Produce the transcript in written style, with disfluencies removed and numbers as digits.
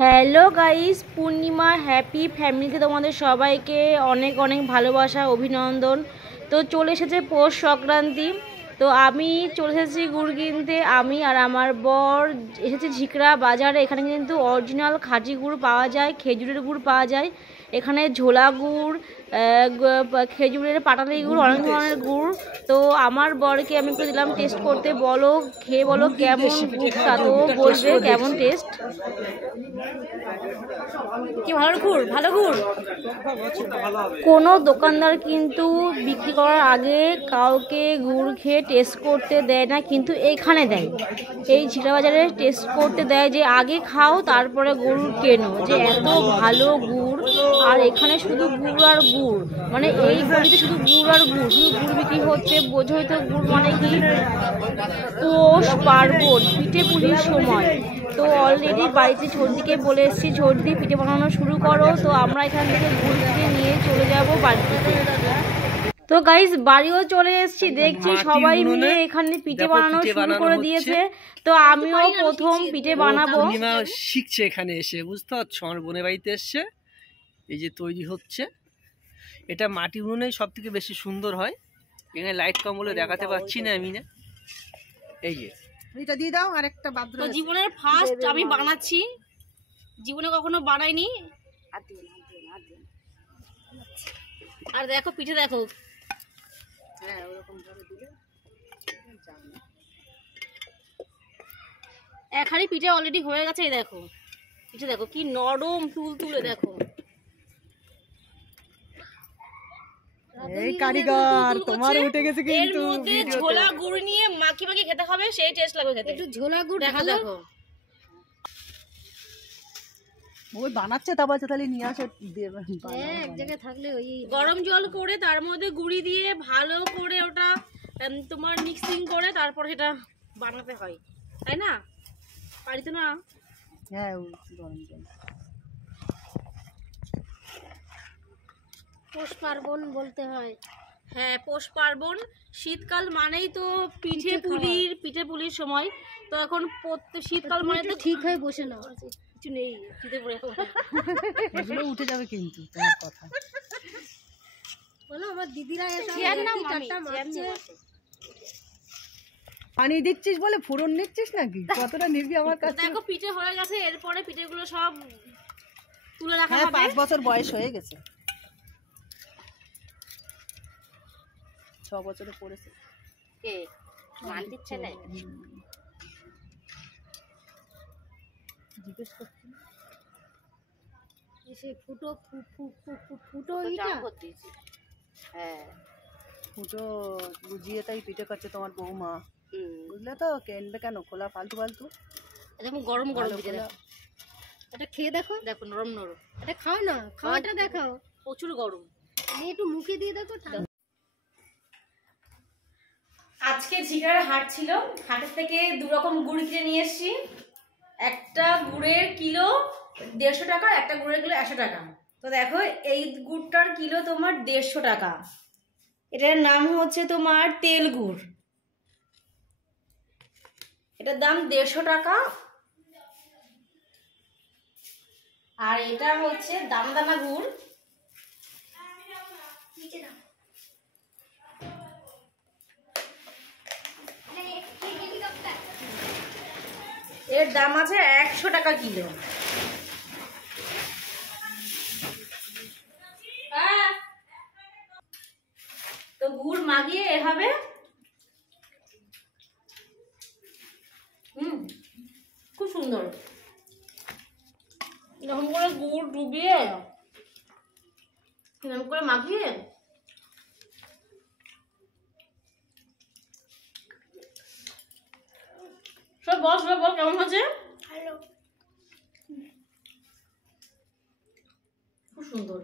Hello guys, পূর্ণিমা happy ফ্যামিলিতে তোমাদের সবাইকে অনেক অনেক ভালোবাসা, অভিনন্দন। তো চলে এসেছে পৌষ সংক্রান্তি। তো আমি চলে এসেছি গুড় কিনতে। আমি আর আমার বর এসেছি ঝিকরা বাজারে। এখানে কিন্তু অরিজিনাল খাঁটি গুড় পাওয়া যায়, খেজুরের গুড় পাওয়া যায়। এখানে ঝোলা গুড়, খেজুরের পাটালি গুড়, অনেক ধরনের গুড়। তো আমার বরকে আমি একটু দিলাম টেস্ট করতে। বলো, খেয়ে বলো কেমন গুড়টা। তো বলবে কেমন টেস্ট। কি ভালো গুড়, ভালো গুড়। কোনো দোকানদার কিন্তু বিক্রি করার আগে কাউকে গুড় খেয়ে টেস্ট করতে দেয় না, কিন্তু এইখানে দেয়। এই ঝিকরা বাজারে টেস্ট করতে দেয় যে আগে খাও তারপরে গুড় কেনো, যে এত ভালো গুড়। আর এখানে শুধু গুড় আর গুড়, মানে এই গলিতে শুধু গুড় আর গুড়, শুধু গুড় বিক্রি হচ্ছে। বোঝোই তো গুড় মানে কি। পৌষ পার্বণ, পিঠে পুলির সময়। তো অলরেডি বাড়িতে ঝর্দিকে বলে এসেছি, ঝর্দি পিঠে বানানো শুরু করো। তো আমরা এখান থেকে গুড় কিনে নিয়ে চলে যাব বাড়িতে। তো গাইস, বাড়িও চলে এসেছি। দেখছি সবাই মিলে এখানে পিঠে বানানো শুরু করে দিয়েছে। তো আমিও প্রথম পিঠে বানাবো। শিখছে এখানে এসে, বুঝতে পারছো, আমার বোনের বাড়িতে এসছে। এই যে তৈরি হচ্ছে, এটা মাটি উনুনেই সব থেকে বেশি সুন্দর হয়। এখানে লাইট কম বলে দেখাতে পাচ্ছি না আমি। না, এই যে এটা দিয়ে দাও। আর একটা বাদ তো জীবনের ফার্স্ট আমি বানাচ্ছি, জীবনে কখনো বানাইনি। আর দেখো পিঠে, দেখো এক হাঁড়ি পিঠে অলরেডি হয়ে গেছে। এই দেখো পিঠে, দেখো কি নরম তুলতুলে। দেখো এই কারিগর তোমার উঠে গেছে কিন্তু। এর মধ্যে ঝোলা গুড় নিয়ে মাখি মাখি খেতে হবে, সেই টেস্ট লাগবে খেতে। একটু ঝোলা গুড় দেখো দেখো ওই বানাচ্ছে, তারপর তাহলে নিয়ে আসে এক জায়গায় থাকলে। ওই গরম জল করে তার মধ্যে গুড়ি দিয়ে ভালো করে ওটা তোমার মিক্সিং করে তারপর সেটা বানাতে হয়, তাই না? বাড়িতে না? হ্যাঁ, গরম জল। পৌষ পার্বণ বলতে হয়। হ্যাঁ, পৌষ পার্বণ। শীতকাল মানেই তো পিঠে পুলির সময়। তো এখন শীতকাল মানে তো ঠিক হয়ে বসে না, কিছু নেই শীতে পড়ে। এগুলো উঠে যাবে কিন্তু, তোমার কথা বলো। আমার দিদিরা পানি দিচ্ছিস বলে ফোড়ন নিচ্ছিস নাকি? কতটা নিবি আমার কাছে? দেখো পিঠে হয়ে গেছে। এরপরে পিঠেগুলো সব তুলে রাখা হবে। 5 বছর বয়স হয়ে গেছে, 6 বছরে পড়েছে। কে মান দিচ্ছে না? জিজ্ঞেস করছি। এসে ফুটো এটা করতেছি। হ্যাঁ, ফুটো বুঝিয়ে তাই পিঠে করছে তোমার বৌমা, বুঝলে তো? কেনবে কেন খোলা ফালতু ফালতু? দেখো গরম গরম পিঠে, এটা খেয়ে দেখো। দেখো নরম নরম। এটা খাও না, খাওয়াটা দেখাও। প্রচুর গরম, একটু মুখে দিয়ে দেখো। আজকে ঝিকরার হাট ছিল। হাটের থেকে 2 রকম গুড় কিনে নিয়ে এসেছি। একটা গুড়ের কিলো 150 টাকা, একটা গুড়ের কিলো 100 টাকা। তো দেখো এই গুড়টার কিলো তোমার 150 টাকা। এটার নাম হচ্ছে তোমার তেল গুড়। এটার দাম 150 টাকা। আর এটা হচ্ছে দানা দানা গুড়। এর দাম আছে 100 টাকা কিলো। তো গুড় মাখিয়ে এভাবে খুব সুন্দর এরকম করে গুড় ডুবিয়ে এরকম করে মাখিয়ে সব বল কেমন হচ্ছে? ভালো, খুব সুন্দর।